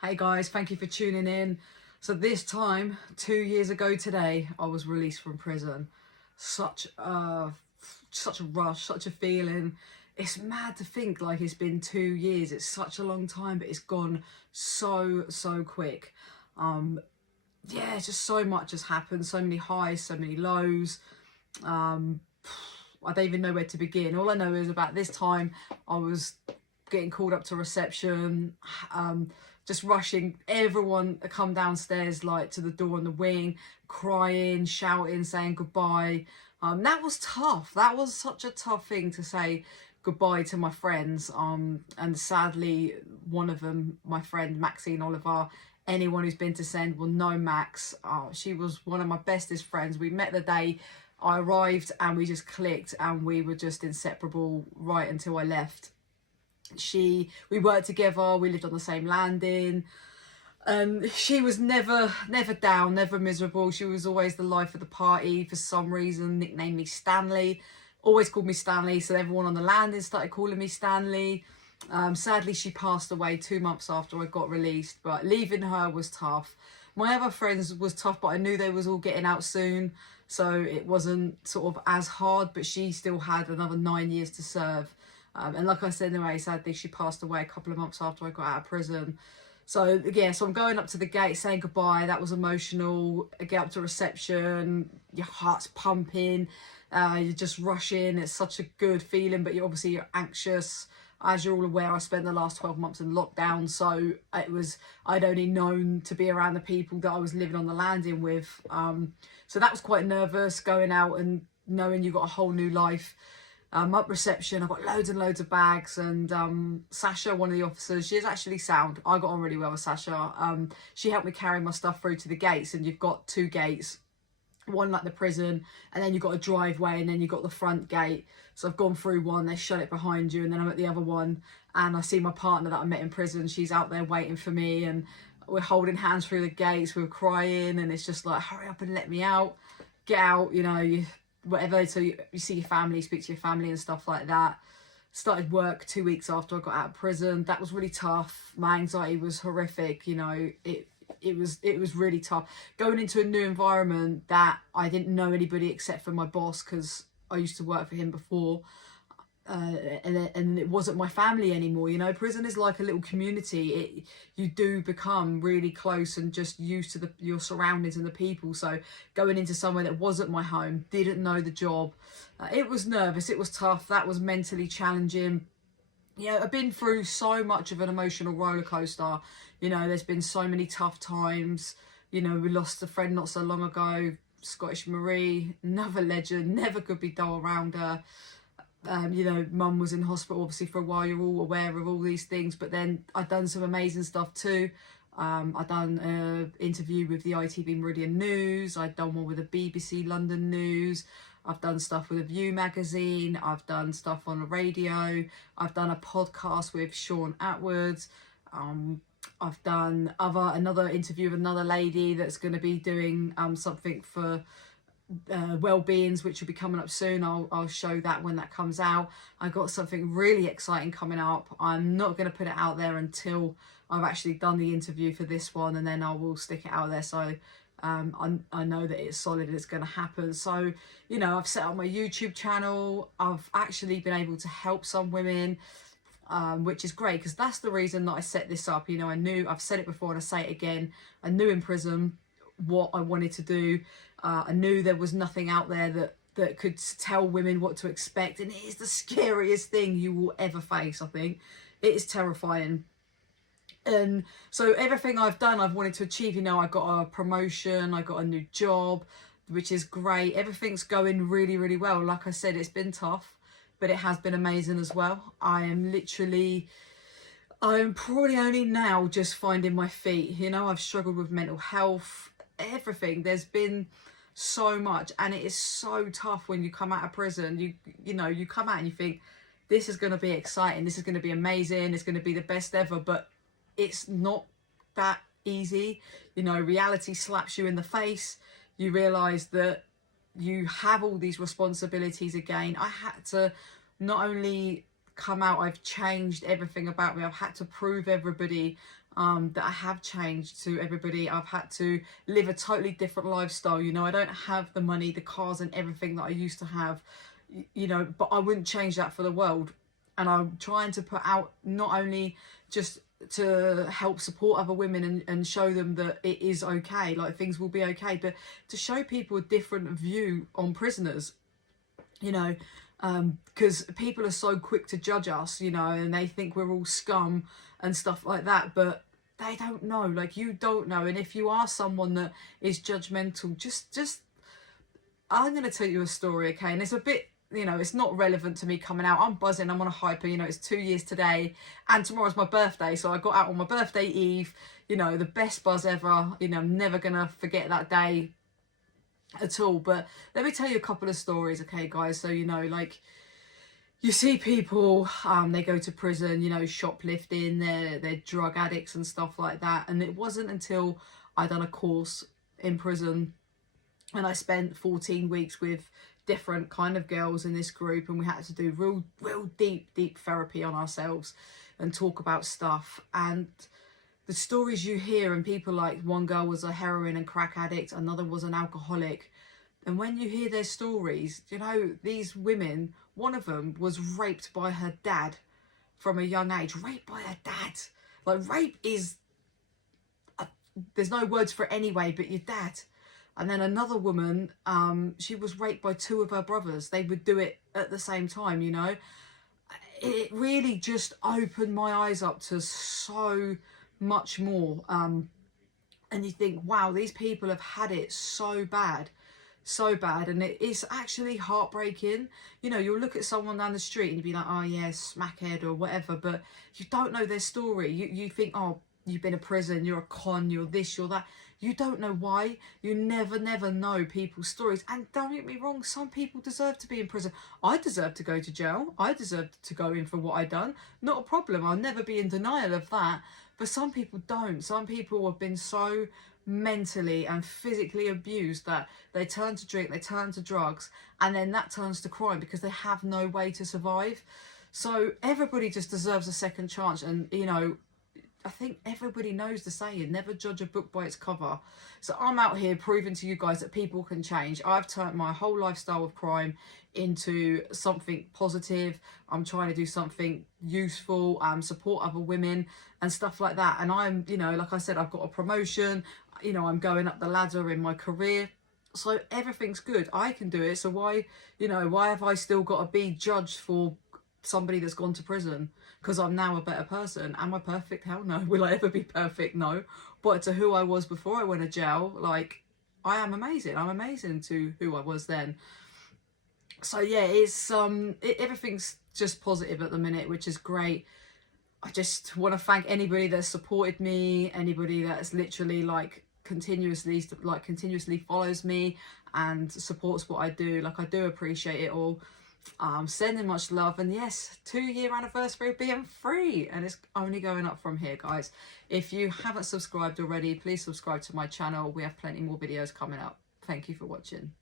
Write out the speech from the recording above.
Hey guys, thank you for tuning in. So this time, 2 years ago today, I was released from prison. Such a rush, such a feeling. It's mad to think like it's been 2 years. It's such a long time, but it's gone so quick. Yeah, just so much has happened. So many highs, so many lows. I don't even know where to begin. All I know is about this time I was getting called up to reception, just rushing everyone to come downstairs, like to the door in the wing, crying, shouting, saying goodbye. That was tough. That was such a tough thing to say goodbye to my friends. And sadly, one of them, my friend Maxine Oliver, anyone who's been to Send will know Max. She was one of my bestest friends. We met the day I arrived and we just clicked and we were just inseparable right until I left. We worked together, we lived on the same landing, and she was never down, never miserable. She was always the life of the party. For some reason nicknamed me Stanley, always called me Stanley, so everyone on the landing started calling me Stanley. Sadly she passed away 2 months after I got released, but leaving her was tough. My other friends was tough, but I knew they was all getting out soon, so it wasn't sort of as hard, but she still had another 9 years to serve. And like I said, anyway, sadly, she passed away a couple of months after I got out of prison. So, yeah, so I'm going up to the gate saying goodbye. That was emotional. I get up to reception, your heart's pumping, you're just rushing. It's such a good feeling, but you're anxious. As you're all aware, I spent the last 12 months in lockdown, so I'd only known to be around the people that I was living on the landing with. So that was quite nervous, going out and knowing you got a whole new life. Up reception, I've got loads and loads of bags, and Sasha, one of the officers, she is actually sound. I got on really well with Sasha. She helped me carry my stuff through to the gates, and you've got two gates, one like the prison, and then you've got a driveway, and then you've got the front gate. So I've gone through one, they shut it behind you, and then I'm at the other one, and I see my partner that I met in prison. She's out there waiting for me, and we're holding hands through the gates, we're crying, and it's just like, hurry up and let me out, get out, whatever. So you see your family, speak to your family and stuff like that. Started work 2 weeks after I got out of prison. That was really tough. My anxiety was horrific. It was really tough going into a new environment that I didn't know anybody except for my boss, because I used to work for him before. And it wasn't my family anymore. Prison is like a little community. You do become really close and just used to your surroundings and the people. So going into somewhere that wasn't my home, didn't know the job, it was nervous, it was tough, that was mentally challenging. I've been through so much of an emotional roller coaster. There's been so many tough times. We lost a friend not so long ago, Scottish Marie, another legend, never could be dull around her. Mum was in hospital obviously for a while. You're all aware of all these things, but then I've done some amazing stuff too. I've done an interview with the ITV Meridian News. I've done one with the BBC London News. I've done stuff with a View magazine. I've done stuff on the radio. I've done a podcast with Sean Atwood. I've done another interview with another lady that's going to be doing something for well-beings, which will be coming up soon. I'll show that when that comes out. I got something really exciting coming up. I'm not going to put it out there until I've actually done the interview for this one, and then I will stick it out there. So I know that it's solid and it's going to happen. So I've set up my YouTube channel. I've actually been able to help some women, which is great, because that's the reason that I set this up. I knew, I've said it before and I say it again, I knew in prison what I wanted to do. I knew there was nothing out there that could tell women what to expect, and it is the scariest thing you will ever face. I think it is terrifying. And so everything I've done, I've wanted to achieve. I got a promotion, I got a new job, which is great. Everything's going really well. Like I said, it's been tough, but it has been amazing as well. I'm probably only now just finding my feet. I've struggled with mental health, everything. There's been so much, and it is so tough when you come out of prison. You come out and you think, this is going to be exciting, this is going to be amazing, it's going to be the best ever, but it's not that easy. Reality slaps you in the face. You realize that you have all these responsibilities again. I had to not only come out, I've changed everything about me. I've had to prove everybody that I have changed to everybody. I've had to live a totally different lifestyle. You know, I don't have the money, the cars and everything that I used to have, you know, but I wouldn't change that for the world. And I'm trying to put out not only just to help support other women and show them that it is okay, like things will be okay, but to show people a different view on prisoners, you know, because people are so quick to judge us, you know, and they think we're all scum and stuff like that, but they don't know, like you don't know. And if you are someone that is judgmental, just I'm going to tell you a story, okay? And it's a bit, you know, it's not relevant to me coming out. I'm buzzing, I'm on a hyper, you know, it's 2 years today and tomorrow's my birthday. So I got out on my birthday eve, you know, the best buzz ever. You know, I'm never going to forget that day at all. But let me tell you a couple of stories, okay, guys? So, you know, like, you see people, they go to prison, you know, shoplifting, they're drug addicts and stuff like that. And it wasn't until I done a course in prison and I spent 14 weeks with different kind of girls in this group, and we had to do real deep therapy on ourselves and talk about stuff. And the stories you hear, and people, like one girl was a heroin and crack addict, another was an alcoholic. And when you hear their stories, you know, these women, one of them was raped by her dad from a young age. Raped by her dad. Like, rape is, there's no words for it anyway, but your dad. And then another woman, she was raped by 2 of her brothers. They would do it at the same time, you know. It really just opened my eyes up to so much more. And you think, wow, these people have had it so bad. And it is actually heartbreaking. You know, you'll look at someone down the street and you'll be like, oh yeah, smackhead or whatever, but you don't know their story. You think, oh, you've been to prison, you're a con, you're this, you're that. You don't know why. You never know people's stories. And don't get me wrong, some people deserve to be in prison. I deserve to go to jail. I deserve to go in for what I done. Not a problem. I'll never be in denial of that. But some people don't. Some people have been so mentally and physically abused that they turn to drink, they turn to drugs, and then that turns to crime because they have no way to survive. So everybody just deserves a second chance. And, you know, I think everybody knows the saying, never judge a book by its cover. So I'm out here proving to you guys that people can change. I've turned my whole lifestyle of crime into something positive. I'm trying to do something useful, support other women and stuff like that. And I'm, you know, like I said, I've got a promotion, you know, I'm going up the ladder in my career. So everything's good. I can do it. So why, you know, why have I still got to be judged for somebody that's gone to prison? Because I'm now a better person. Am I perfect? Hell no. Will I ever be perfect? No. But to who I was before I went to jail, like, I am amazing. I'm amazing to who I was then. So yeah, it's everything's just positive at the minute, which is great. I just want to thank anybody that's supported me, anybody that's literally continuously follows me and supports what I do. Like, I do appreciate it all. Sending much love, and yes, 2-year anniversary of being free, and it's only going up from here, guys. If you haven't subscribed already, please subscribe to my channel. We have plenty more videos coming up. Thank you for watching.